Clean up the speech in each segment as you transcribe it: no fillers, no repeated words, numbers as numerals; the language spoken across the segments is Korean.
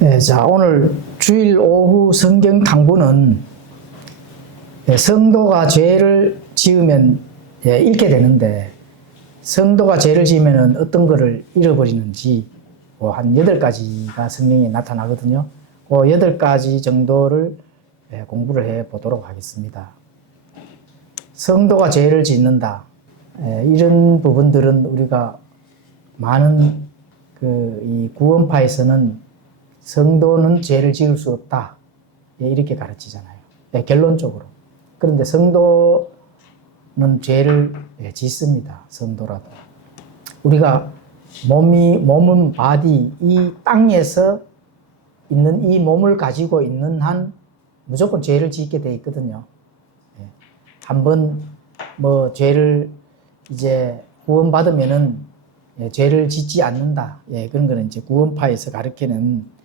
네, 자, 오늘 주일 오후 성경 탐구는 성도가 죄를 지으면 잃게 되는데, 성도가 죄를 지으면 어떤 것을 잃어버리는지 한 8가지가 성경에 나타나거든요. 그 8가지 정도를 공부를 해 보도록 하겠습니다. 성도가 죄를 짓는다. 이런 부분들은 우리가 많은 이 구원파에서는 성도는 죄를 지을 수 없다, 이렇게 가르치잖아요. 결론적으로. 그런데 성도는 죄를 짓습니다. 성도라도. 우리가 몸은 바디, 이 땅에서 있는 이 몸을 가지고 있는 한 무조건 죄를 짓게 돼 있거든요. 한번 죄를 이제 구원받으면은 죄를 짓지 않는다. 그런 거는 이제 구원파에서 가르치는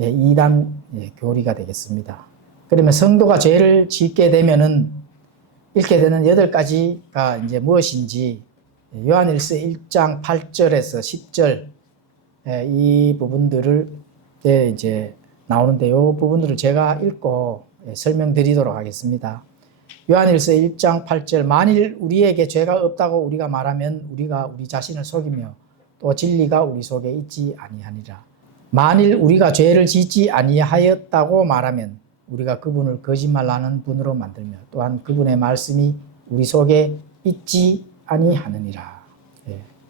이단 교리가 되겠습니다. 그러면 성도가 죄를 짓게 되면은 잃게 되는 8가지가 이제 무엇인지 요한일서 1장 8절에서 10절 이 부분들을 이제 나오는데, 이 부분들을 제가 읽고 설명드리도록 하겠습니다. 요한일서 1장 8절, 만일 우리에게 죄가 없다고 우리가 말하면 우리가 우리 자신을 속이며 또 진리가 우리 속에 있지 아니하니라. 만일 우리가 죄를 짓지 아니하였다고 말하면 우리가 그분을 거짓말하는 분으로 만들며 또한 그분의 말씀이 우리 속에 있지 아니하느니라.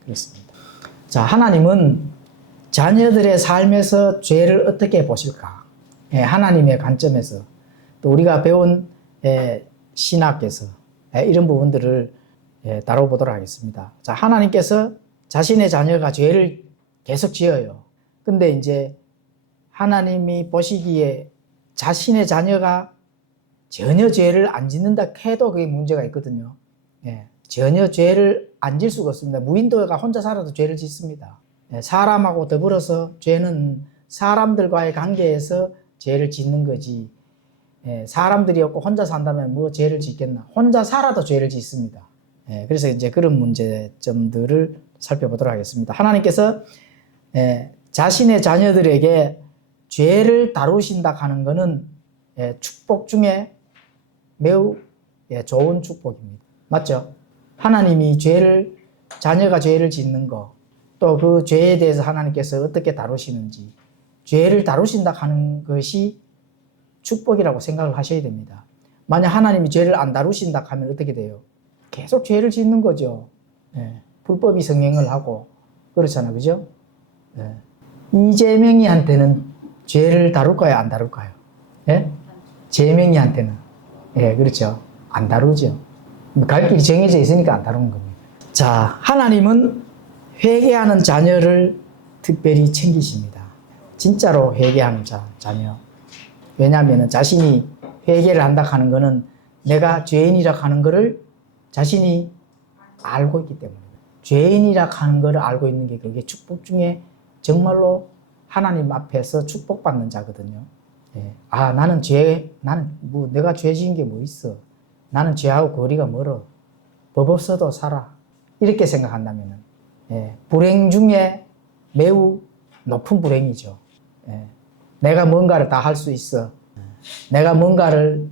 그렇습니다. 자, 하나님은 자녀들의 삶에서 죄를 어떻게 보실까? 하나님의 관점에서, 또 우리가 배운 신학에서 이런 부분들을 다뤄보도록 하겠습니다. 자, 하나님께서 자신의 자녀가 죄를 계속 지어요. 근데 이제 하나님이 보시기에 자신의 자녀가 전혀 죄를 안 짓는다 해도 그게 문제가 있거든요. 전혀 죄를 안 질 수가 없습니다. 무인도가 혼자 살아도 죄를 짓습니다. 사람하고 더불어서 죄는 사람들과의 관계에서 죄를 짓는 거지, 사람들이 없고 혼자 산다면 뭐 죄를 짓겠나. 혼자 살아도 죄를 짓습니다. 그래서 이제 그런 문제점들을 살펴보도록 하겠습니다. 하나님께서 자신의 자녀들에게 죄를 다루신다 하는 것은 축복 중에 매우 좋은 축복입니다. 맞죠? 하나님이 자녀가 죄를 짓는 거, 또 그 죄에 대해서 하나님께서 어떻게 다루시는지, 죄를 다루신다 하는 것이 축복이라고 생각을 하셔야 됩니다. 만약 하나님이 죄를 안 다루신다 하면 어떻게 돼요? 계속 죄를 짓는 거죠. 불법이 성행을 하고 그렇잖아요. 그죠? 이재명이한테는 죄를 다룰까요? 안 다룰까요? 재명이한테는. 그렇죠. 안 다루죠. 갈 길이 정해져 있으니까 안 다루는 겁니다. 자, 하나님은 회개하는 자녀를 특별히 챙기십니다. 진짜로 회개하는 자녀. 왜냐하면 자신이 회개를 한다 하는 것은 내가 죄인이라 하는 것을 자신이 알고 있기 때문에, 죄인이라 하는 것을 알고 있는 게 그게 축복 중에 정말로 하나님 앞에서 축복받는 자거든요. 나는 내가 죄 지은 게 뭐 있어. 나는 죄하고 거리가 멀어. 법 없어도 살아. 이렇게 생각한다면 불행 중에 매우 높은 불행이죠. 내가 뭔가를 다 할 수 있어. 내가 뭔가를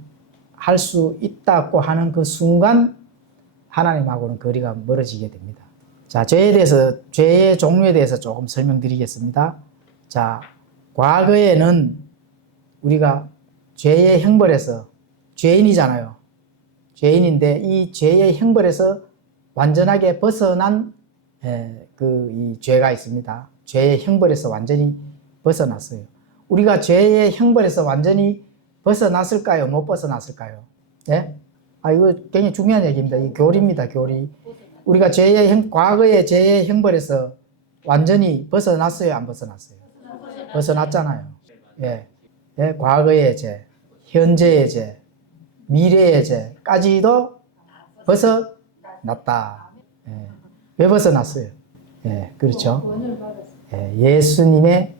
할 수 있다고 하는 그 순간 하나님하고는 거리가 멀어지게 됩니다. 자, 죄의 종류에 대해서 조금 설명드리겠습니다. 자, 과거에는 우리가 죄의 형벌에서, 죄인이잖아요. 죄인인데 이 죄의 형벌에서 완전하게 벗어난 이 죄가 있습니다. 죄의 형벌에서 완전히 벗어났어요. 우리가 죄의 형벌에서 완전히 벗어났을까요? 못 벗어났을까요? 이거 굉장히 중요한 얘기입니다. 이 교리입니다, 교리. 우리가 과거의 죄의 형벌에서 완전히 벗어났어요? 안 벗어났어요? 벗어났잖아요. 과거의 죄, 현재의 죄, 미래의 죄까지도 벗어났다. 왜 벗어났어요? 그렇죠. 예수님의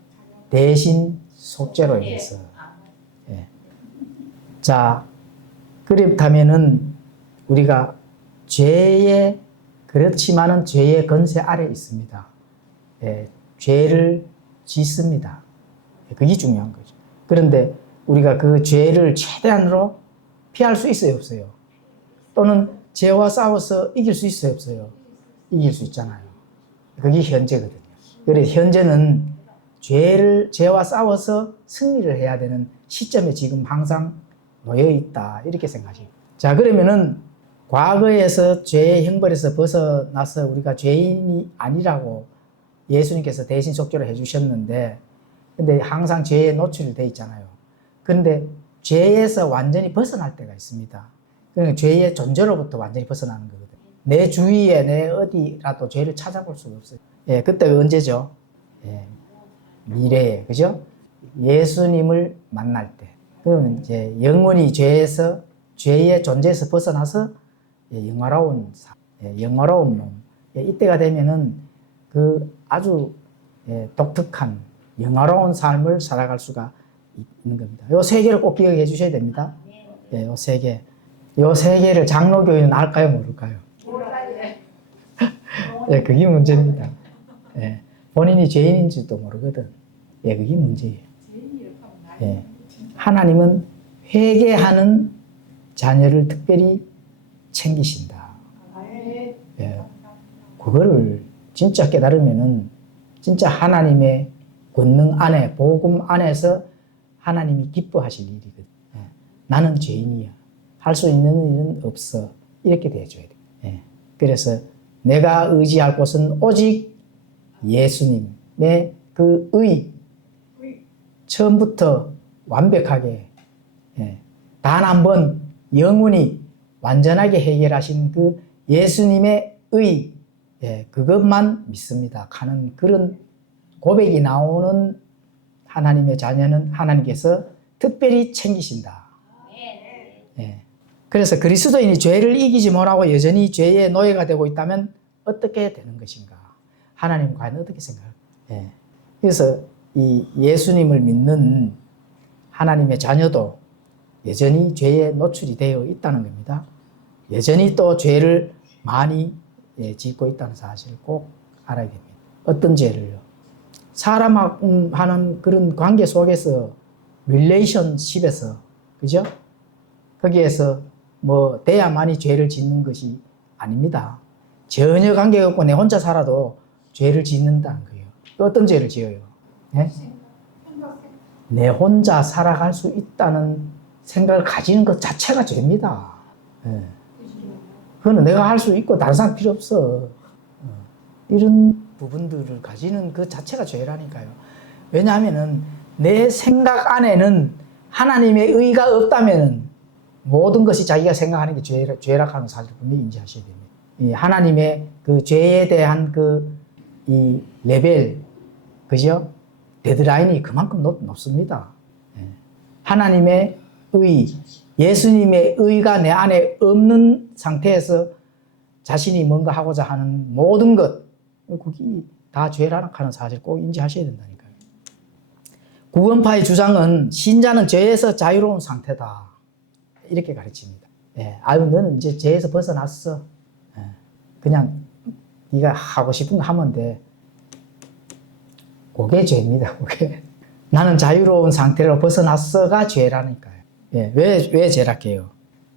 대신 속죄로 인해서. 자, 그렇다면은 우리가 그렇지만은 죄의 권세 아래 있습니다. 죄를 짓습니다. 그게 중요한 거죠. 그런데 우리가 그 죄를 최대한으로 피할 수 있어요, 없어요? 또는 죄와 싸워서 이길 수 있어요, 없어요? 이길 수 있잖아요. 그게 현재거든요. 그래서 현재는 죄와 싸워서 승리를 해야 되는 시점에 지금 항상 놓여 있다, 이렇게 생각해요. 자, 그러면은 과거에서 죄의 형벌에서 벗어나서 우리가 죄인이 아니라고 예수님께서 대신 속죄를 해주셨는데, 근데 항상 죄에 노출되어 있잖아요. 그런데 죄에서 완전히 벗어날 때가 있습니다. 그러니까 죄의 존재로부터 완전히 벗어나는 거거든요. 내 주위에 내 어디라도 죄를 찾아볼 수가 없어요. 예, 그때가 언제죠? 예, 미래에, 그죠? 예수님을 만날 때. 그러면 이제 영원히 죄의 존재에서 벗어나서 영화로운 영화로운 몸. 이때가 되면은 그 아주 독특한 영화로운 삶을 살아갈 수가 있는 겁니다. 요 세 개를 꼭 기억해 주셔야 됩니다. 요 세 개. 요 세 개를 장로교인은 알까요, 모를까요? 예, 그게 문제입니다. 예, 본인이 죄인인지도 모르거든. 예, 그게 문제예요. 예, 하나님은 회개하는 자녀를 특별히 챙기신다. 예, 그거를 진짜 깨달으면은 진짜 하나님의 권능 안에, 복음 안에서 하나님이 기뻐하실 일이거든. 예, 나는 죄인이야. 할 수 있는 일은 없어. 이렇게 대해줘야 돼. 예, 그래서 내가 의지할 곳은 오직 예수님의 그 처음부터 완벽하게, 단 한 번 영원히 완전하게 해결하신 그 예수님의 그것만 믿습니다 하는 그런 고백이 나오는 하나님의 자녀는 하나님께서 특별히 챙기신다. 그래서 그리스도인이 죄를 이기지 못하고 여전히 죄의 노예가 되고 있다면 어떻게 되는 것인가? 하나님 과연 어떻게 생각할까요? 그래서 이 예수님을 믿는 하나님의 자녀도 여전히 죄에 노출이 되어 있다는 겁니다. 여전히 또 죄를 많이 짓고 있다는 사실을 꼭 알아야 됩니다. 어떤 죄를요? 사람하고 하는 그런 관계 속에서, 릴레이션십에서, 그죠? 거기에서 뭐 돼야만이 죄를 짓는 것이 아닙니다. 전혀 관계가 없고 내 혼자 살아도 죄를 짓는다는 거예요. 어떤 죄를 지어요? 네? 내 혼자 살아갈 수 있다는 생각을 가지는 것 자체가 죄입니다. 네. 그거는 내가 할 수 있고 다른 사람 필요 없어. 이런 부분들을 가지는 그 자체가 죄라니까요. 왜냐하면은 내 생각 안에는 하나님의 의가 없다면은 모든 것이 자기가 생각하는 게 죄라는 사실을 분명히 인지하셔야 됩니다. 이 하나님의 그 죄에 대한 이 레벨, 그죠? 데드라인이 그만큼 높습니다. 하나님의 예수님의 의가 내 안에 없는 상태에서 자신이 뭔가 하고자 하는 모든 것, 그게 다 죄라는 사실 꼭 인지하셔야 된다니까요. 구원파의 주장은 신자는 죄에서 자유로운 상태다. 이렇게 가르칩니다. 너는 이제 죄에서 벗어났어. 그냥 네가 하고 싶은 거 하면 돼. 그게 죄입니다. 그게. 나는 자유로운 상태로 벗어났어가 죄라니까요. 왜 죄랄게요?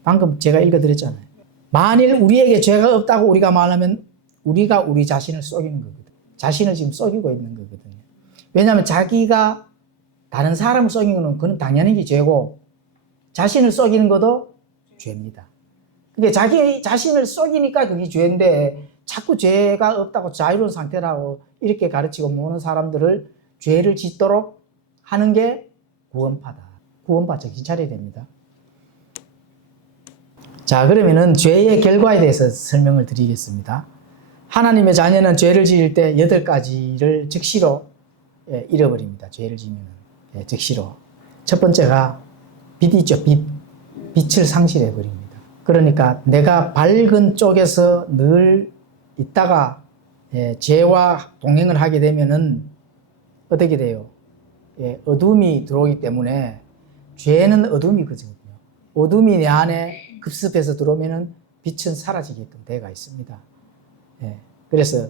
방금 제가 읽어드렸잖아요. 만일 우리에게 죄가 없다고 우리가 말하면 우리가 우리 자신을 속이는 거거든요. 자신을 지금 속이고 있는 거거든요. 왜냐하면 자기가 다른 사람을 속이는 건 그건 당연히 죄고, 자신을 속이는 것도 죄입니다. 그게 자기 자신을 속이니까 그게 죄인데, 자꾸 죄가 없다고 자유로운 상태라고 이렇게 가르치고 모는 사람들을 죄를 짓도록 하는 게 구원파다. 구원파 정신 차려야 됩니다. 자, 그러면은 죄의 결과에 대해서 설명을 드리겠습니다. 하나님의 자녀는 죄를 지을 때 8가지를 즉시로 잃어버립니다. 죄를 지으면 즉시로. 첫 번째가 빛이죠. 빛을 상실해버립니다. 그러니까 내가 밝은 쪽에서 늘 있다가 죄와 동행을 하게 되면은 어떻게 돼요? 어둠이 들어오기 때문에, 죄는 어둠이거든요. 어둠이 내 안에 급습해서 들어오면은 빛은 사라지게끔 되어 있습니다. 그래서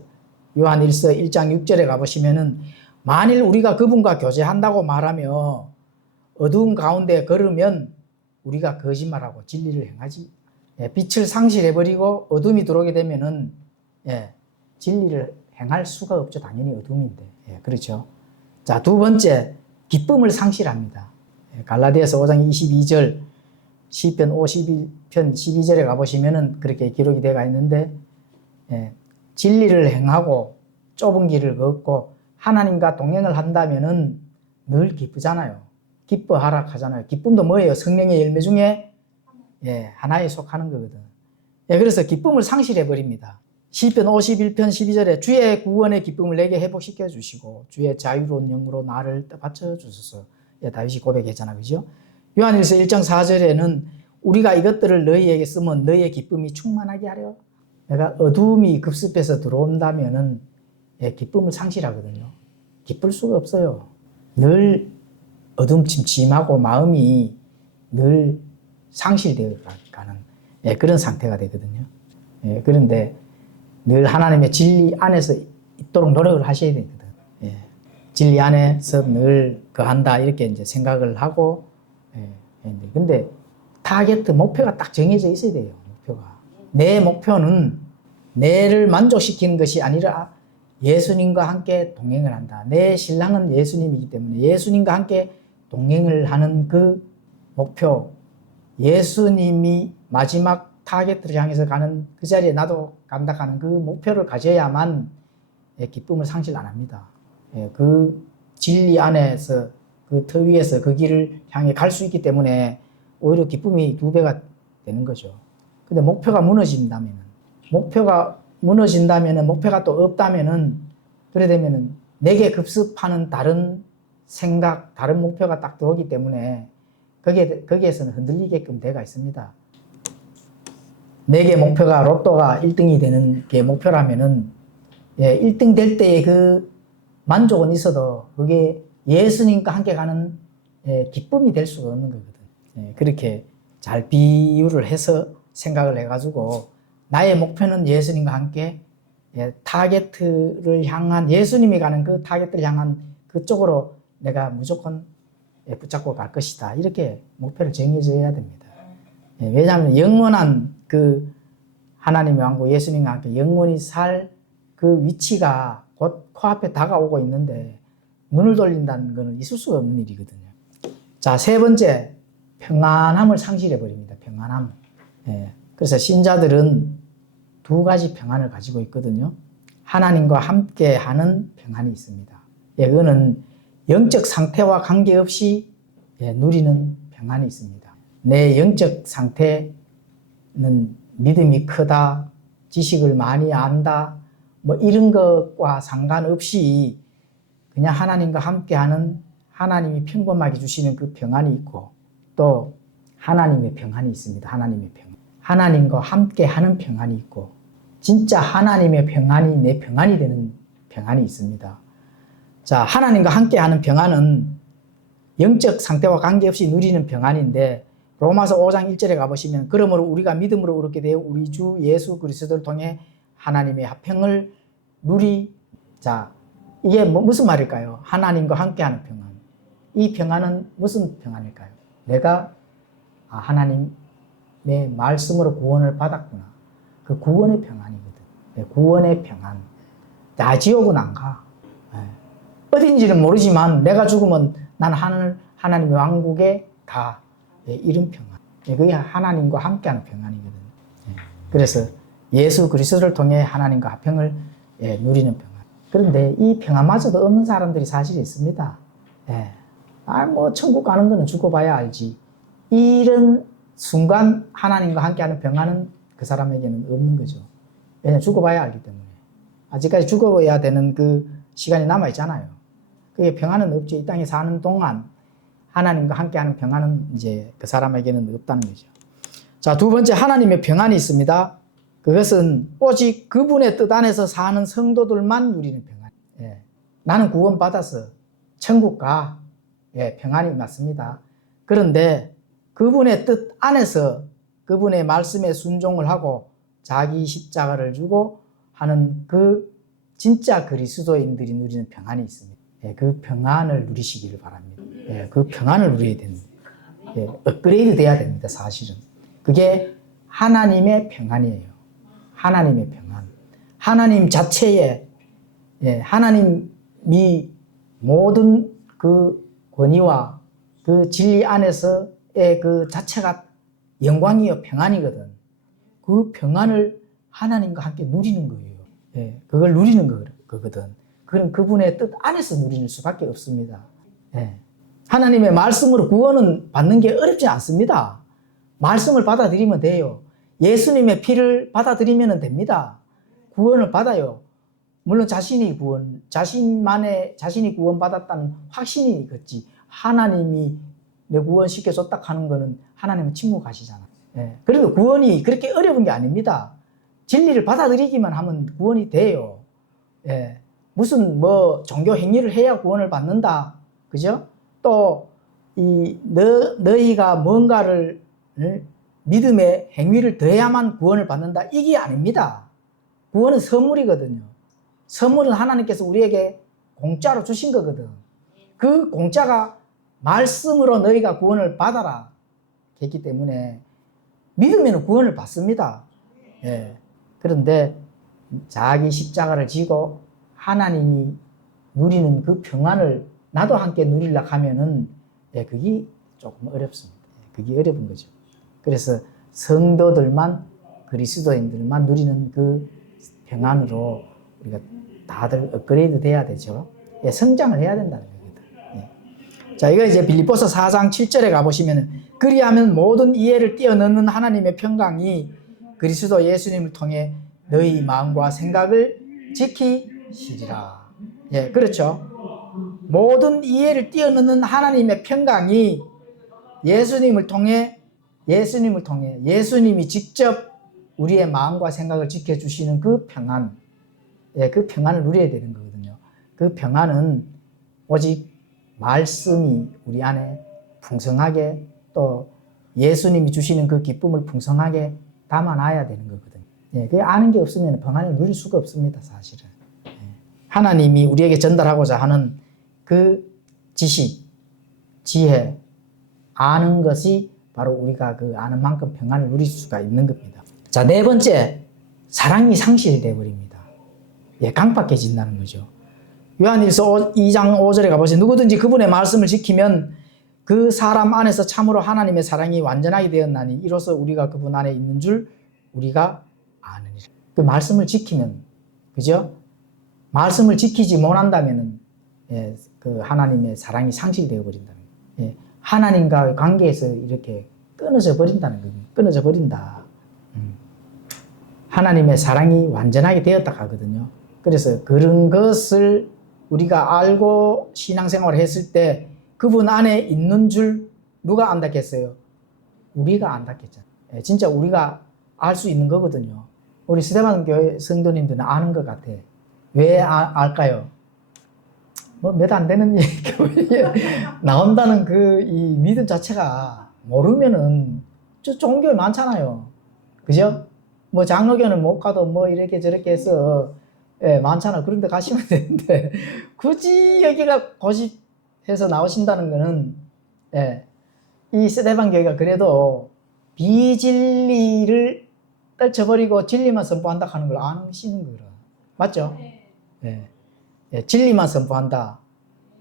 요한 1서 1장 6절에 가보시면은 만일 우리가 그분과 교제한다고 말하며 어두운 가운데 걸으면 우리가 거짓말하고 진리를 행하지. 빛을 상실해버리고 어둠이 들어오게 되면은 진리를 행할 수가 없죠. 당연히 어둠인데. 그렇죠. 자, 두 번째, 기쁨을 상실합니다. 갈라디아서 5장 22절, 시편 52편 12절에 가보시면은 그렇게 기록이 되어 있는데, 진리를 행하고 좁은 길을 걷고 하나님과 동행을 한다면은 늘 기쁘잖아요. 기뻐하라 하잖아요. 기쁨도 뭐예요? 성령의 열매 중에 하나에 속하는 거거든. 그래서 기쁨을 상실해 버립니다. 시편 51편 12절에 주의 구원의 기쁨을 내게 회복시켜 주시고 주의 자유로운 영으로 나를 떠받쳐 주소서. 다윗이 고백했잖아, 그죠? 요한일서 1장 4절에는 우리가 이것들을 너희에게 쓰면 너희의 기쁨이 충만하게 하려. 내가 어둠이 급습해서 들어온다면은 기쁨을 상실하거든요. 기쁠 수가 없어요. 늘 어둠침침하고 마음이 늘 상실되어 가는 그런 상태가 되거든요. 그런데 늘 하나님의 진리 안에서 있도록 노력을 하셔야 되거든. 진리 안에서 늘 거한다 이렇게 이제 생각을 하고, 근데 타겟 목표가 딱 정해져 있어야 돼요. 목표가. 내 목표는 내를 만족시키는 것이 아니라 예수님과 함께 동행을 한다. 내 신랑은 예수님이기 때문에 예수님과 함께 동행을 하는 그 목표, 예수님이 마지막 타겟을 향해서 가는 그 자리에 나도 간다 하는 그 목표를 가져야만 기쁨을 상실 안 합니다. 그 진리 안에서 그 터 위에서 그 길을 향해 갈 수 있기 때문에 오히려 기쁨이 2배가 되는 거죠. 근데 목표가 무너진다면은, 목표가 또 없다면은, 그래 되면은 내게 급습하는 다른 생각, 다른 목표가 딱 들어오기 때문에 거기에서는 흔들리게끔 돼가 있습니다. 내게 목표가 로또가 1등이 되는 게 목표라면은 1등 될 때의 그 만족은 있어도 그게 예수님과 함께 가는 기쁨이 될 수가 없는 거거든. 그렇게 잘 비유를 해서 생각을 해가지고 나의 목표는 예수님과 함께 타겟을 향한, 예수님이 가는 그 타겟을 향한 그쪽으로 내가 무조건 붙잡고 갈 것이다. 이렇게 목표를 정해져야 됩니다. 왜냐하면 영원한 그 하나님의 왕국 예수님과 함께 영원히 살 그 위치가 곧 코앞에 다가오고 있는데 눈을 돌린다는 것은 있을 수가 없는 일이거든요. 자, 세 번째, 평안함을 상실해 버립니다. 평안함. 그래서 신자들은 두 가지 평안을 가지고 있거든요. 하나님과 함께 하는 평안이 있습니다. 그거는 영적 상태와 관계없이 누리는 평안이 있습니다. 내 영적 상태는 믿음이 크다, 지식을 많이 안다, 뭐 이런 것과 상관없이 그냥 하나님과 함께하는, 하나님이 평범하게 주시는 그 평안이 있고, 또 하나님의 평안이 있습니다. 하나님의 평안. 하나님과 함께하는 평안이 있고, 진짜 하나님의 평안이 내 평안이 되는 평안이 있습니다. 자, 하나님과 함께하는 평안은 영적 상태와 관계없이 누리는 평안인데, 로마서 5장 1절에 가보시면 그러므로 우리가 믿음으로 얻게 되어 우리 주 예수 그리스도를 통해 하나님의 화평을 자, 이게 무슨 말일까요? 하나님과 함께하는 평안. 이 평안은 무슨 평안일까요? 내가 하나님의 말씀으로 구원을 받았구나. 그 구원의 평안이거든. 구원의 평안. 나 지옥은 안 가. 어딘지는 모르지만 내가 죽으면 난 하나님의 왕국에 가. 이런 평안. 그게 하나님과 함께하는 평안이거든. 그래서 예수 그리스도를 통해 하나님과 화평을 누리는 평안. 그런데 이 평안마저도 없는 사람들이 사실 있습니다. 뭐 천국 가는 거는 죽어봐야 알지. 이런 순간 하나님과 함께하는 평안은 그 사람에게는 없는 거죠. 왜냐하면 죽어봐야 알기 때문에. 아직까지 죽어야 되는 그 시간이 남아있잖아요. 그게 평안은 없죠. 이 땅에 사는 동안 하나님과 함께하는 평안은 이제 그 사람에게는 없다는 거죠. 자, 두 번째, 하나님의 평안이 있습니다. 그것은 오직 그분의 뜻 안에서 사는 성도들만 누리는 평안. 나는 구원받아서 천국 가. 평안이 맞습니다. 그런데 그분의 뜻 안에서 그분의 말씀에 순종을 하고 자기 십자가를 주고 하는 그 진짜 그리스도인들이 누리는 평안이 있습니다. 예, 그 평안을 누리시기를 바랍니다. 예, 그 평안을 누려야 됩니다. 예, 업그레이드 돼야 됩니다. 사실은 그게 하나님의 평안이에요. 하나님의 평안. 하나님 자체에 예, 하나님이 모든 그 권위와 그 진리 안에서의 그 자체가 영광이요 평안이거든. 그 평안을 하나님과 함께 누리는 거예요. 예, 그걸 누리는 거거든. 그건 그분의 뜻 안에서 누리는 수밖에 없습니다. 예. 하나님의 말씀으로 구원은 받는 게 어렵지 않습니다. 말씀을 받아들이면 돼요. 예수님의 피를 받아들이면 됩니다. 구원을 받아요. 물론 자신이 구원받았다는 확신이 있겠지. 하나님이 내 구원시켜줬다 하는 거는 하나님은 침묵하시잖아. 예. 그래도 구원이 그렇게 어려운 게 아닙니다. 진리를 받아들이기만 하면 구원이 돼요. 예. 무슨 뭐 종교 행위를 해야 구원을 받는다. 그죠? 또 너희가 뭔가를 믿음의 행위를 더해야만 구원을 받는다. 이게 아닙니다. 구원은 선물이거든요. 선물은 하나님께서 우리에게 공짜로 주신 거거든. 그 공짜가 말씀으로 너희가 구원을 받아라 했기 때문에 믿으면 구원을 받습니다. 예. 그런데 자기 십자가를 지고 하나님이 누리는 그 평안을 나도 함께 누리려고 하면은 예, 그게 조금 어렵습니다. 그게 어려운 거죠. 그래서 성도들만 그리스도인들만 누리는 그 평안으로 우리가 다들 업그레이드 돼야 되죠. 예, 성장을 해야 된다는 겁니다. 예. 자, 이거 이제 빌립보서 4장 7절에 가보시면 그리하면 모든 이해를 뛰어넘는 하나님의 평강이 그리스도 예수님을 통해 너희 마음과 생각을 지키시리라. 예, 그렇죠. 모든 이해를 뛰어넘는 하나님의 평강이 예수님을 통해 예수님이 직접 우리의 마음과 생각을 지켜주시는 그 평안, 예, 그 평안을 누려야 되는 거거든요. 그 평안은 오직 말씀이 우리 안에 풍성하게 또 예수님이 주시는 그 기쁨을 풍성하게 담아놔야 되는 거거든요. 예, 그 아는 게 없으면 평안을 누릴 수가 없습니다, 사실은. 예. 하나님이 우리에게 전달하고자 하는 그 지식, 지혜, 아는 것이 바로 우리가 그 아는 만큼 평안을 누릴 수가 있는 겁니다. 자, 네 번째, 사랑이 상실되어 버립니다. 예, 강박해진다는 거죠. 요한일서 2장 5절에 가보세요. 누구든지 그분의 말씀을 지키면 그 사람 안에서 참으로 하나님의 사랑이 완전하게 되었나니 이로써 우리가 그분 안에 있는 줄 우리가 아느니라. 그 말씀을 지키면, 그죠? 말씀을 지키지 못한다면은 예, 그 하나님의 사랑이 상실되어 버린다는 거예요. 예, 하나님과의 관계에서 이렇게 끊어져 버린다는 거예요. 끊어져 버린다. 하나님의 사랑이 완전하게 되었다 하거든요. 그래서 그런 것을 우리가 알고 신앙생활을 했을 때 그분 안에 있는 줄 누가 안다겠어요? 우리가 안다겠잖아요. 예, 진짜 우리가 알 수 있는 거거든요. 우리 스데반 교회 성도님들은 아는 것 같아. 왜 알까요? 뭐 몇 안 되는 교회에 나온다는 그 이 믿음 자체가 모르면은 좋은 교회 많잖아요. 그죠? 뭐 장로교는 못 가도 뭐 이렇게 저렇게 해서 예, 많잖아. 그런데 가시면 되는데 굳이 여기가 고집해서 나오신다는 거는 예, 이 스데반 교회가 그래도 비진리를 떨쳐버리고 진리만 선포한다 하는 걸 아시는 거라. 맞죠? 예. 예, 진리만 선포한다.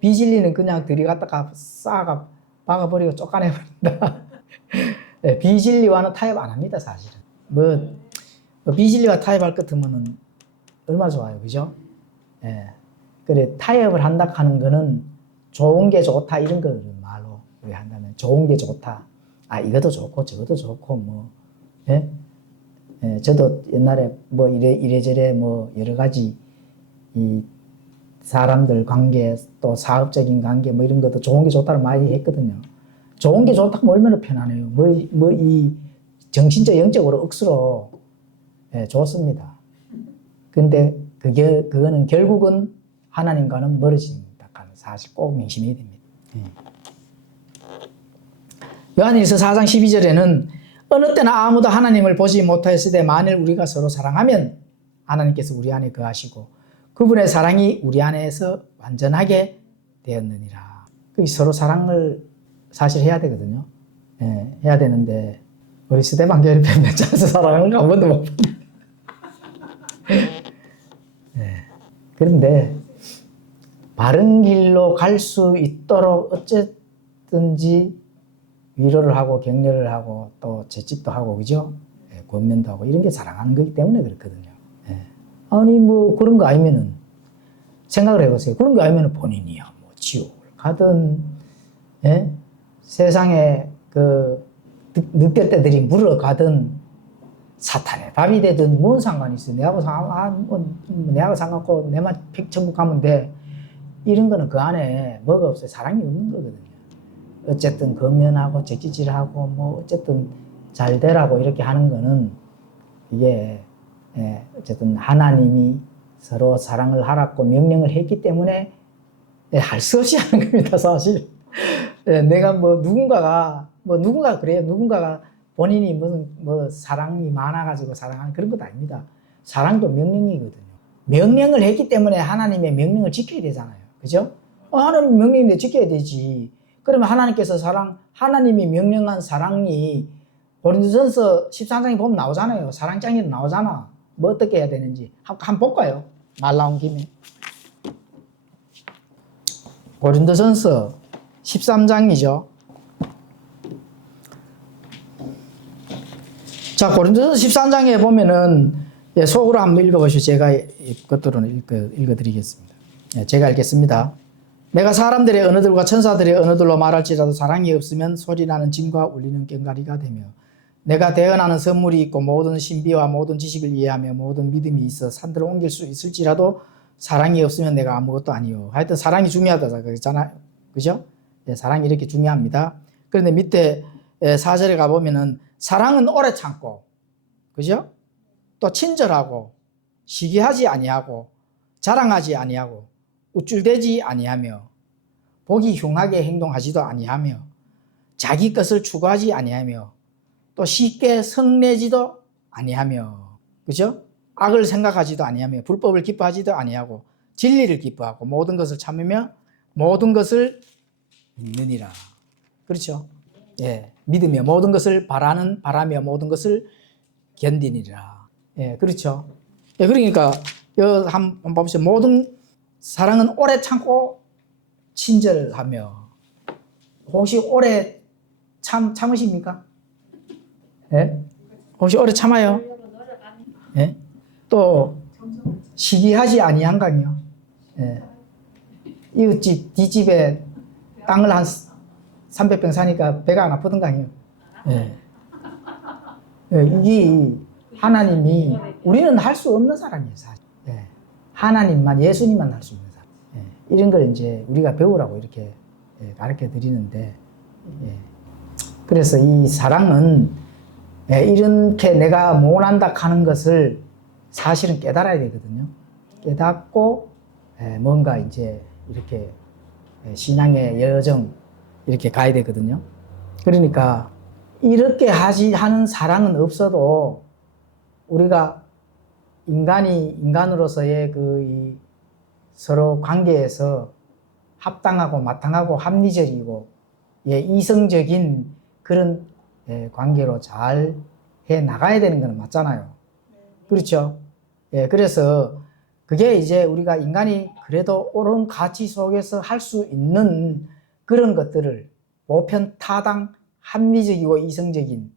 비진리는 그냥 들이갔다가 싹 박아버리고 쫓아내버린다. 예, 비진리와는 타협 안 합니다, 사실은. 뭐 비진리와 타협할 것 같으면은 얼마나 좋아요, 그죠? 예. 그래, 타협을 한다 하는 거는 좋은 게 좋다, 이런 거를 말로 우리 한다면 좋은 게 좋다. 아, 이것도 좋고, 저것도 좋고, 뭐, 예? 예, 저도 옛날에 뭐 이래저래 뭐 여러 가지 이 사람들 관계 또 사업적인 관계 뭐 이런 것도 좋은 게 좋다고 많이 했거든요. 좋은 게 좋다고 얼마나 편하네요. 뭐 이 정신적 영적으로 억수로 예, 좋습니다. 근데 그거는 결국은 하나님과는 멀어진다. 사실 꼭 명심해야 됩니다. 예. 요한일서 4장 12절에는 어느 때나 아무도 하나님을 보지 못하였으되 만일 우리가 서로 사랑하면 하나님께서 우리 안에 거하시고 그분의 사랑이 우리 안에서 완전하게 되었느니라. 서로 사랑을 사실 해야 되거든요. 예, 해야 되는데 우리 스데반 교회 몇자에서 사랑을 한 번도 못 봤는데. 예, 그런데 바른 길로 갈 수 있도록 어쨌든지 위로를 하고 격려를 하고 또 채찍도 하고 그죠? 예, 권면도 하고 이런 게 사랑하는 거기 때문에 그렇거든요. 예. 아니 뭐 그런 거 아니면은 생각을 해보세요. 그런 거 아니면은 본인이야 뭐 지옥을 가든 예? 세상에 그 늑대떼들이 물어가든 사탄의 밥이 되든 뭔 상관이 있어. 내하고 내하고 상관없고 내만 천국 가면 돼. 이런 거는 그 안에 뭐가 없어요. 사랑이 없는 거거든요. 어쨌든 건면하고 재찌질하고 뭐 어쨌든 잘 되라고 이렇게 하는 거는 이게 예, 어쨌든 하나님이 서로 사랑을 하라고 명령을 했기 때문에 예, 할 수 없이 하는 겁니다, 사실. 예, 내가 누군가 그래요. 누군가가 본인이 무슨 사랑이 많아가지고 사랑하는 그런 것도 아닙니다. 사랑도 명령이거든요. 명령을 했기 때문에 하나님의 명령을 지켜야 되잖아요. 그죠? 하나님 명령인데 지켜야 되지. 그러면 하나님께서 하나님이 명령한 사랑이 고린도전서 13장에 보면 나오잖아요. 사랑장에도 나오잖아. 뭐 어떻게 해야 되는지. 한번 볼까요? 말 나온 김에. 고린도전서 13장이죠. 자, 고린도전서 13장에 보면은 예, 속으로 한번 읽어보시죠. 제가 그것들은 읽어드리겠습니다. 예, 제가 읽겠습니다. 내가 사람들의 언어들과 천사들의 언어들로 말할지라도 사랑이 없으면 소리나는 징과 울리는 꽹과리가 되며 내가 대언하는 선물이 있고 모든 신비와 모든 지식을 이해하며 모든 믿음이 있어 산들을 옮길 수 있을지라도 사랑이 없으면 내가 아무것도 아니요. 하여튼 사랑이 중요하다 그랬잖아요. 그죠? 예, 사랑이 이렇게 중요합니다. 그런데 밑에 4절에 가보면은 사랑은 오래 참고, 그죠? 또 친절하고, 시기하지 아니하고, 자랑하지 아니하고, 우쭐대지 아니하며, 보기 흉하게 행동하지도 아니하며, 자기 것을 추구하지 아니하며, 또 쉽게 성내지도 아니하며, 그죠? 악을 생각하지도 아니하며, 불법을 기뻐하지도 아니하고, 진리를 기뻐하고, 모든 것을 참으며, 모든 것을 믿느니라. 그렇죠? 예, 믿으며 모든 것을 바라며 모든 것을 견디니라. 예, 그렇죠. 예, 그러니까 여기 한번 보세요. 모든 사랑은 오래 참고 친절하며. 혹시 오래 참으십니까? 예? 혹시 오래 참아요? 예? 또 시기하지 아니한가며. 예. 이웃집 뒷집에 땅을 한 300평 사니까 배가 안 아프던가 아니에요. 예. 예, 이게 하나님이 우리는 할 수 없는 사람이에요, 사실. 예. 하나님만, 예수님만 할 수 있는 사람. 예. 이런 걸 이제 우리가 배우라고 이렇게 가르쳐 드리는데, 예. 그래서 이 사랑은 예, 이렇게 내가 못한다 하는 것을 사실은 깨달아야 되거든요. 깨닫고 예, 뭔가 이제 이렇게 신앙의 여정 이렇게 가야 되거든요. 그러니까 이렇게 하는 사랑은 없어도 우리가 인간으로서의 이 서로 관계에서 합당하고 마땅하고 합리적이고 예, 이성적인 그런 예, 관계로 잘 해 나가야 되는 건 맞잖아요. 그렇죠? 예, 그래서 그게 이제 우리가 인간이 그래도 옳은 가치 속에서 할 수 있는 그런 것들을 보편 타당 합리적이고 이성적인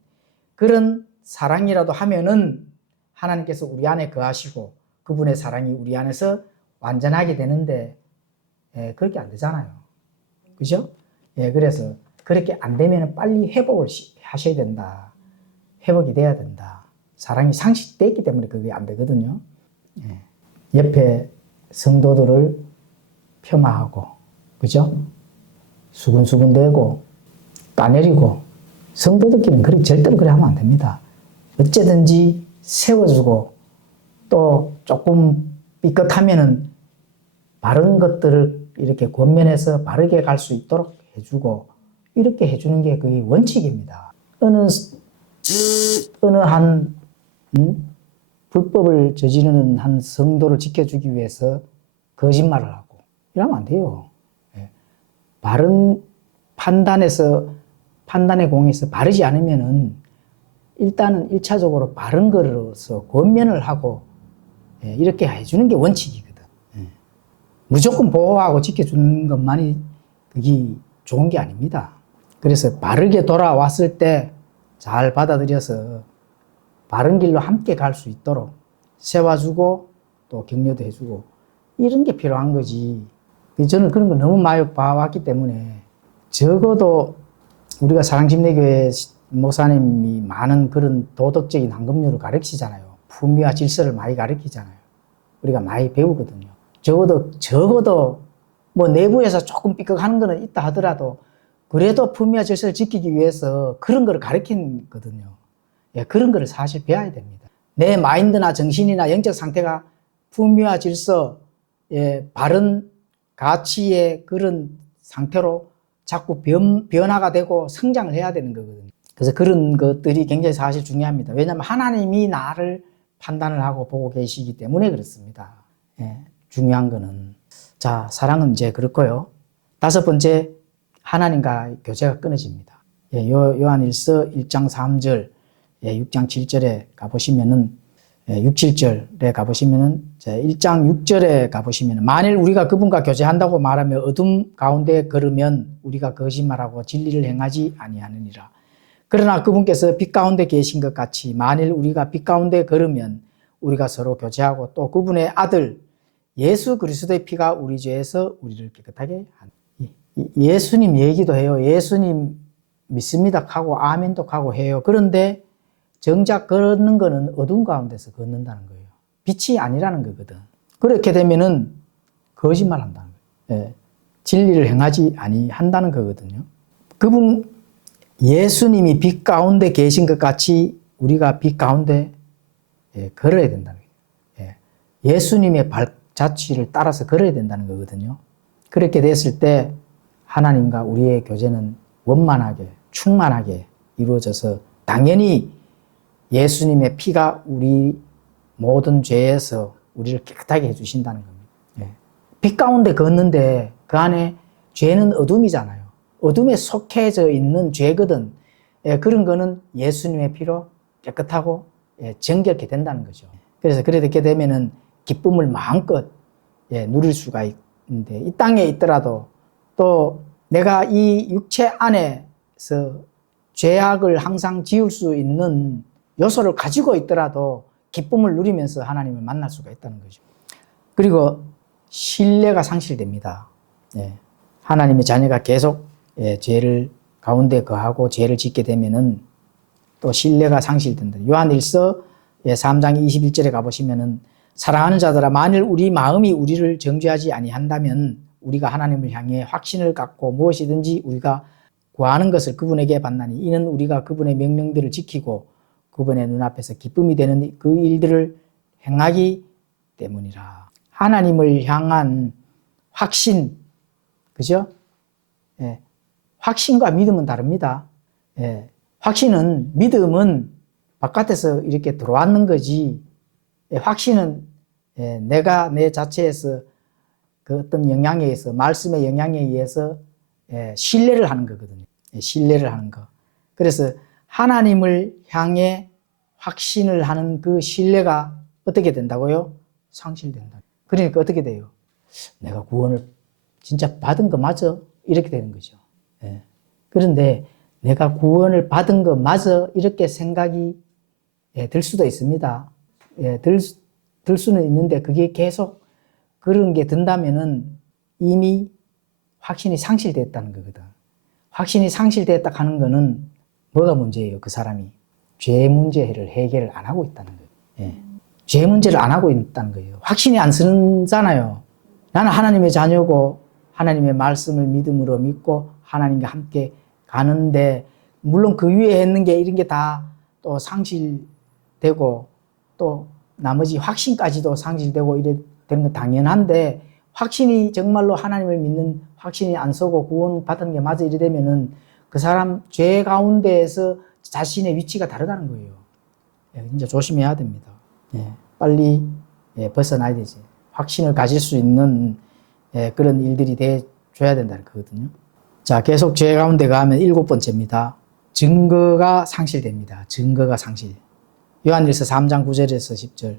그런 사랑이라도 하면은 하나님께서 우리 안에 거하시고 그분의 사랑이 우리 안에서 완전하게 되는데 예, 그렇게 안 되잖아요. 그죠? 예, 그래서 그렇게 안 되면 빨리 회복을 하셔야 된다. 회복이 돼야 된다. 사랑이 상실됐기 때문에 그게 안 되거든요. 예. 옆에 성도들을 폄하하고, 그죠? 수근수근대고, 까내리고, 성도들끼리는 절대로 그래 하면 안 됩니다. 어쨌든지 세워주고, 또 조금 삐끗하면은 바른 것들을 이렇게 권면해서 바르게 갈 수 있도록 해주고, 이렇게 해주는 게 그게 원칙입니다. 어느 한, 불법을 저지르는 한 성도를 지켜주기 위해서 거짓말을 하고, 이러면 안 돼요. 예. 바른 판단의 공에서 바르지 않으면은 일단은 1차적으로 바른 거로서 권면을 하고 이렇게 해주는 게 원칙이거든. 무조건 보호하고 지켜주는 것만이 그게 좋은 게 아닙니다. 그래서 바르게 돌아왔을 때 잘 받아들여서 바른 길로 함께 갈 수 있도록 세워주고 또 격려도 해주고 이런 게 필요한 거지. 저는 그런 거 너무 많이 봐왔기 때문에 적어도 우리가 사랑심리교회 목사님이 많은 그런 도덕적인 황금률을 가르치잖아요. 품위와 질서를 많이 가르치잖아요. 우리가 많이 배우거든요. 적어도 뭐 내부에서 조금 삐걱하는 거는 있다 하더라도 그래도 품위와 질서를 지키기 위해서 그런 거를 가르치거든요. 그런 거를 사실 배워야 됩니다. 내 마인드나 정신이나 영적 상태가 품위와 질서, 바른 가치의 그런 상태로 자꾸 변화가 되고 성장을 해야 되는 거거든요. 그래서 그런 것들이 굉장히 사실 중요합니다. 왜냐하면 하나님이 나를 판단을 하고 보고 계시기 때문에 그렇습니다. 중요한 거는. 자, 사랑은 이제 그렇고요. 5번째, 하나님과 교제가 끊어집니다. 요한일서 1장 3절, 6장 7절에 가보시면은 6, 7절에 가보시면은 1장 6절에 가보시면은 만일 우리가 그분과 교제한다고 말하며 어둠 가운데 걸으면 우리가 거짓말하고 진리를 행하지 아니하느니라. 그러나 그분께서 빛 가운데 계신 것 같이 만일 우리가 빛 가운데 걸으면 우리가 서로 교제하고 또 그분의 아들 예수 그리스도의 피가 우리 죄에서 우리를 깨끗하게 한다. 예수님 얘기도 해요. 예수님 믿습니다 하고 아멘도 하고 해요. 그런데 정작 걷는 거는 어두운 가운데서 걷는다는 거예요. 빛이 아니라는 거거든. 그렇게 되면은 거짓말 한다는 거예요. 진리를 행하지 아니한다는 거거든요. 그분 예수님이 빛 가운데 계신 것 같이 우리가 빛 가운데 걸어야 된다는 거예요. 예수님의 발자취를 따라서 걸어야 된다는 거거든요. 그렇게 됐을 때 하나님과 우리의 교제는 원만하게 충만하게 이루어져서 당연히 예수님의 피가 우리 모든 죄에서 우리를 깨끗하게 해주신다는 겁니다. 빛 가운데 걷는데 그 안에 죄는 어둠이잖아요. 어둠에 속해져 있는 죄거든. 그런 거는 예수님의 피로 깨끗하고 정결케 된다는 거죠. 그래서 그렇게 되면은 기쁨을 마음껏 누릴 수가 있는데 이 땅에 있더라도 또 내가 이 육체 안에서 죄악을 항상 지울 수 있는 요소를 가지고 있더라도 기쁨을 누리면서 하나님을 만날 수가 있다는 거죠. 그리고 신뢰가 상실됩니다. 하나님의 자녀가 계속 죄를 가운데 거하고 죄를 짓게 되면은 또 신뢰가 상실된다. 요한일서 3장 21절에 가보시면은 사랑하는 자들아 만일 우리 마음이 우리를 정죄하지 아니한다면 우리가 하나님을 향해 확신을 갖고 무엇이든지 우리가 구하는 것을 그분에게 받나니 이는 우리가 그분의 명령들을 지키고 그분의 눈앞에서 기쁨이 되는 그 일들을 행하기 때문이라. 하나님을 향한 확신, 그죠? 확신과 믿음은 다릅니다. 확신은, 믿음은 바깥에서 이렇게 들어왔는 거지, 확신은 내가 내 자체에서 그 어떤 영향에 의해서, 말씀의 영향에 의해서 신뢰를 하는 거거든요. 신뢰를 하는 거. 그래서 하나님을 향해 확신을 하는 그 신뢰가 어떻게 된다고요? 상실된다. 그러니까 어떻게 돼요? 내가 구원을 진짜 받은 거 맞아? 이렇게 되는 거죠. 그런데 내가 구원을 받은 거 맞아? 이렇게 생각이 들 수도 있습니다. 들 수는 있는데 그게 계속 그런 게 든다면은 이미 확신이 상실됐다는 거거든. 확신이 상실됐다 하는 거는 뭐가 문제예요? 그 사람이 죄 문제를 해결을 안 하고 있다는 거예요. 죄 문제를 안 하고 있다는 거예요. 확신이 안 쓰잖아요. 나는 하나님의 자녀고 하나님의 말씀을 믿음으로 믿고 하나님과 함께 가는데 물론 그 위에 했는 게 이런 게 다 또 상실되고 또 나머지 확신까지도 상실되고 이래 되는 건 당연한데 확신이 정말로 하나님을 믿는 확신이 안 서고 구원 받은 게 맞아 이래 되면은 그 사람 죄 가운데에서 자신의 위치가 다르다는 거예요. 진짜 조심해야 됩니다. 빨리 벗어나야 되지. 확신을 가질 수 있는 그런 일들이 돼줘야 된다는 거거든요. 자, 계속 죄 가운데 가면 7번째입니다. 증거가 상실됩니다. 증거가 상실. 요한일서 3장 9절에서 10절.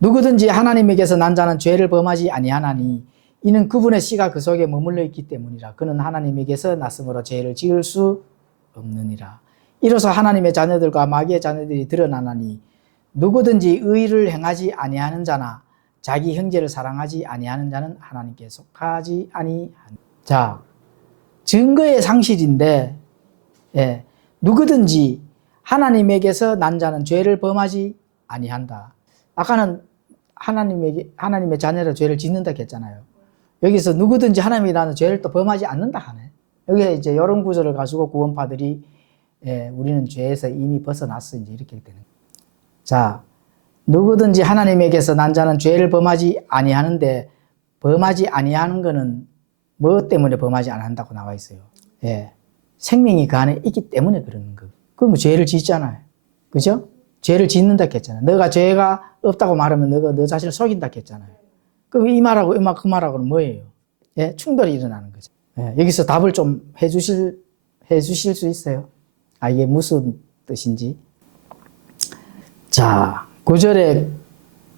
누구든지 하나님에게서 난 자는 죄를 범하지 아니하나니 이는 그분의 씨가 그 속에 머물러 있기 때문이라. 그는 하나님에게서 났으므로 죄를 지을 수 없느니라. 이로써 하나님의 자녀들과 마귀의 자녀들이 드러나나니 누구든지 의를 행하지 아니하는 자나 자기 형제를 사랑하지 아니하는 자는 하나님께 속하지 아니하니. 자, 증거의 상실인데, 예, 누구든지 하나님에게서 난 자는 죄를 범하지 아니한다. 아까는 하나님의 자녀라 죄를 짓는다 했잖아요. 여기서 누구든지 하나님이 나는 죄를 또 범하지 않는다 하네. 여기에 이제 이런 구절을 가지고 구원파들이 우리는 죄에서 이미 벗어났어 이제 이렇게 되는 거예요. 자, 누구든지 하나님에게서 난 자는 죄를 범하지 아니하는데 범하지 아니하는 거는 뭐 때문에 범하지 않는다고 나와 있어요. 예, 생명이 그 안에 있기 때문에 그러는 거. 그럼 죄를 짓잖아요. 그죠? 죄를 짓는다 했잖아요. 너가 죄가 없다고 말하면 너가 너 자신을 속인다 했잖아요. 그럼 이 말하고 그 말하고는 뭐예요? 예, 충돌이 일어나는 거죠. 예, 여기서 답을 좀 해주실 수 있어요? 아, 이게 무슨 뜻인지. 자, 9절의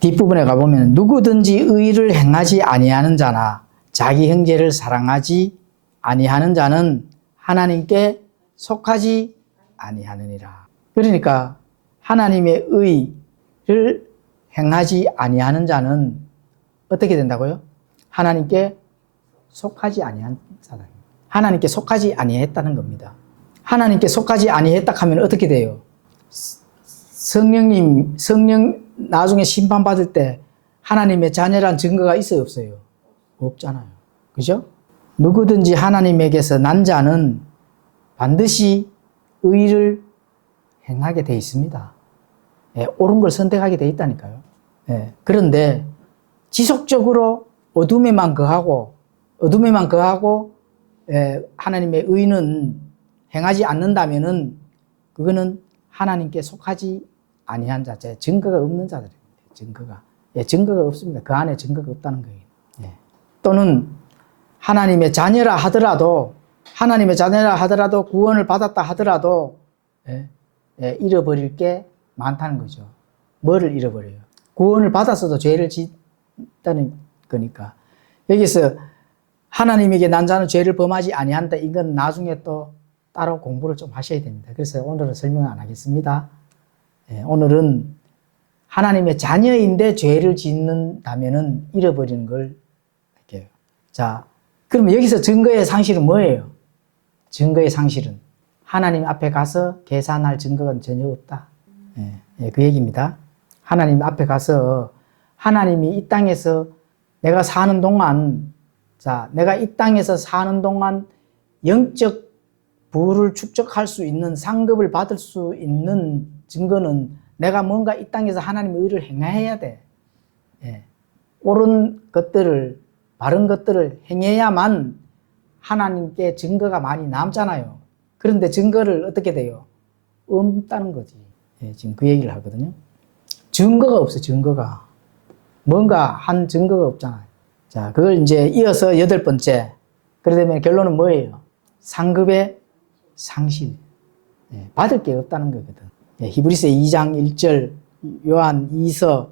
뒷부분에 가보면 누구든지 의를 행하지 아니하는 자나 자기 형제를 사랑하지 아니하는 자는 하나님께 속하지 아니하느니라. 그러니까 하나님의 의를 행하지 아니하는 자는 어떻게 된다고요? 하나님께 속하지 아니한 자다. 하나님께 속하지 아니했다는 겁니다. 하나님께 속하지 아니했다 하면 어떻게 돼요? 성령 나중에 심판받을 때 하나님의 자녀란 증거가 있어요, 없어요? 없잖아요. 그죠? 누구든지 하나님에게서 난 자는 반드시 의를 행하게 돼 있습니다. 예, 옳은 걸 선택하게 돼 있다니까요. 예, 그런데 지속적으로 어둠에만 거하고 하나님의 의는 행하지 않는다면은 그거는 하나님께 속하지 아니한 자, 증거가 없는 자들입니다. 증거가 없습니다. 그 안에 증거가 없다는 거예요. 예. 또는 하나님의 자녀라 하더라도 구원을 받았다 하더라도 잃어버릴 게 많다는 거죠. 뭐를 잃어버려요? 구원을 받았어도 죄를 짓다는 거니까. 여기서 하나님에게 난 자는 죄를 범하지 아니한다. 이건 나중에 또 따로 공부를 좀 하셔야 됩니다. 그래서 오늘은 설명 안 하겠습니다. 오늘은 하나님의 자녀인데 죄를 짓는다면은 잃어버리는 걸 할게요. 자, 그러면 여기서 증거의 상실은 뭐예요? 증거의 상실은 하나님 앞에 가서 계산할 증거가 전혀 없다. 그 얘기입니다. 하나님 앞에 가서 하나님이 이 땅에서 내가 이 땅에서 사는 동안 영적 부를 축적할 수 있는 상급을 받을 수 있는 증거는 내가 뭔가 이 땅에서 하나님의 의를 행해야 돼. 옳은 것들을, 바른 것들을 행해야만 하나님께 증거가 많이 남잖아요. 그런데 증거를 어떻게 돼요? 없다는 거지. 지금 그 얘기를 하거든요. 증거가 없어요, 증거가. 뭔가 한 증거가 없잖아요. 자, 그걸 이제 이어서 8번째. 그러면 결론은 뭐예요? 상급의 상실. 받을 게 없다는 거거든. 히브리서 2장 1절, 요한 2서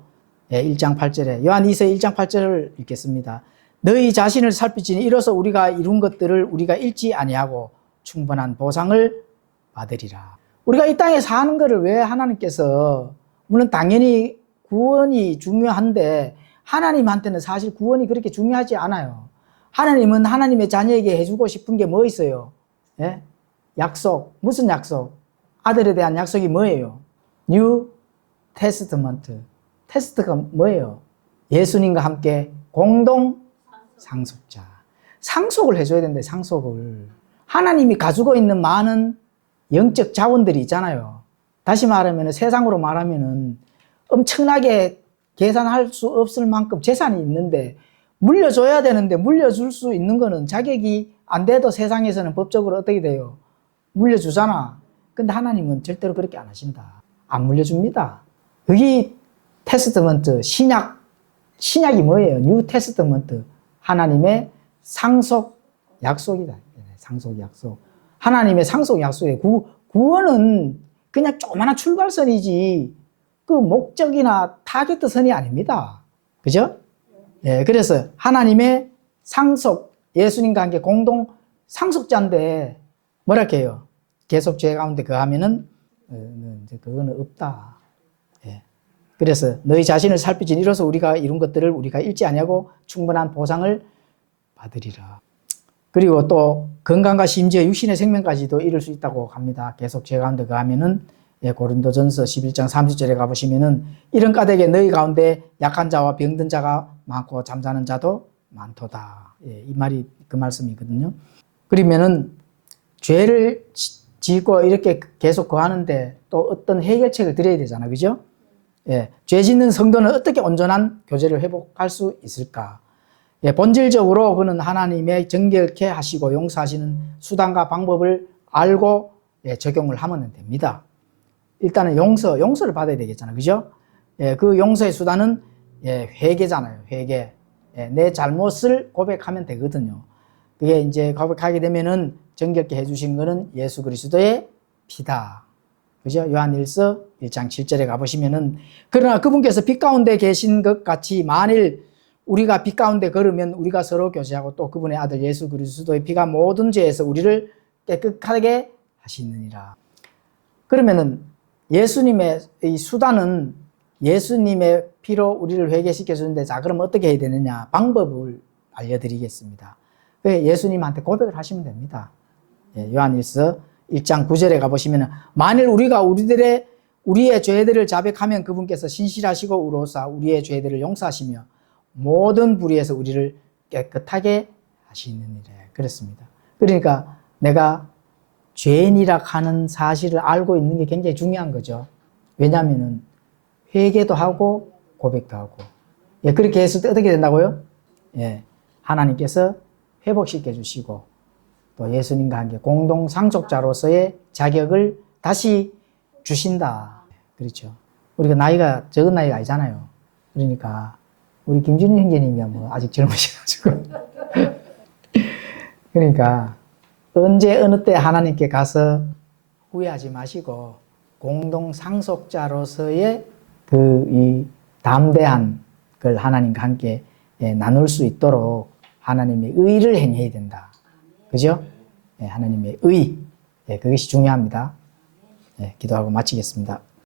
1장 8절에, 요한 2서 1장 8절을 읽겠습니다. 너희 자신을 살피지니 이로써 우리가 이룬 것들을 우리가 잃지 아니하고 충분한 보상을 받으리라. 우리가 이 땅에 사는 것을 왜 하나님께서, 물론 당연히 구원이 중요한데 하나님한테는 사실 구원이 그렇게 중요하지 않아요. 하나님은 하나님의 자녀에게 해주고 싶은 게 뭐 있어요? 약속. 무슨 약속? 아들에 대한 약속이 뭐예요? 뉴 테스트먼트. 테스트가 뭐예요? 예수님과 함께 공동 상속자. 상속을 해줘야 되는데, 상속을. 하나님이 가지고 있는 많은 영적 자원들이 있잖아요. 다시 말하면, 세상으로 말하면 엄청나게 계산할 수 없을 만큼 재산이 있는데 물려줘야 되는데 물려줄 수 있는 거는 자격이 안 돼도 세상에서는 법적으로 어떻게 돼요? 물려주잖아. 근데 하나님은 절대로 그렇게 안 하신다. 안 물려줍니다. 그게 테스트먼트, 신약이 뭐예요? 뉴 테스트먼트. 하나님의 상속 약속이다. 상속 약속. 하나님의 상속 약속의 구원은 그냥 조그마한 출발선이지 그 목적이나 타겟선이 아닙니다. 그죠? 예, 그래서 하나님의 상속, 예수님과 함께 공동 상속자인데 뭐랄게요? 계속 죄 가운데 거하면은 이제 그거는 없다. 예. 그래서 너희 자신을 살피진 이로써 우리가 이룬 것들을 우리가 잃지 아니하고 충분한 보상을 받으리라. 그리고 또 건강과 심지어 육신의 생명까지도 잃을 수 있다고 합니다. 계속 죄 가운데 거하면은 예, 고린도전서 11장 30절에 가보시면은 이런 까닭에 너희 가운데 약한 자와 병든 자가 많고 잠자는 자도 많도다. 예, 이 말이 그 말씀이거든요. 그러면은 죄를 짓고 이렇게 계속 거하는데 또 어떤 해결책을 드려야 되잖아, 그죠? 예, 죄 짓는 성도는 어떻게 온전한 교제를 회복할 수 있을까? 예, 본질적으로 그는 하나님의 정결케 하시고 용서하시는 수단과 방법을 알고 예, 적용을 하면 됩니다. 일단은 용서를 받아야 되겠잖아요. 그죠? 예, 그 용서의 수단은 예, 회개잖아요. 회개. 예, 내 잘못을 고백하면 되거든요. 그게 이제 고백하게 되면은 정결케 해주신 거는 예수 그리스도의 피다. 그죠? 요한일서 1장 7절에 가보시면은 그러나 그분께서 빛 가운데 계신 것 같이 만일 우리가 빛 가운데 걸으면 우리가 서로 교제하고 또 그분의 아들 예수 그리스도의 피가 모든 죄에서 우리를 깨끗하게 하시느니라. 그러면은 예수님의 이 수단은 예수님의 피로 우리를 회개시켜 주는데 자 그럼 어떻게 해야 되느냐 방법을 알려드리겠습니다. 예수님한테 고백을 하시면 됩니다. 요한일서 1장 9절에 가보시면 만일 우리가 우리의 죄들을 자백하면 그분께서 신실하시고 의로우사 우리의 죄들을 용서하시며 모든 불의에서 우리를 깨끗하게 하시느니라 그랬습니다. 그러니까 내가 죄인이라 하는 사실을 알고 있는 게 굉장히 중요한 거죠. 왜냐하면 회개도 하고 고백도 하고 예, 그렇게 했을 때 어떻게 된다고요? 예, 하나님께서 회복시켜 주시고 또 예수님과 함께 공동 상속자로서의 자격을 다시 주신다. 그렇죠. 우리가 적은 나이가 아니잖아요. 그러니까 우리 김준희 형제님이 뭐 아직 젊으셔가지고 그러니까 언제 어느 때 하나님께 가서 후회하지 마시고 공동 상속자로서의 이 담대한 걸 하나님과 함께 나눌 수 있도록 하나님의 의를 행해야 된다. 그죠? 하나님의 의. 그것이 중요합니다. 기도하고 마치겠습니다.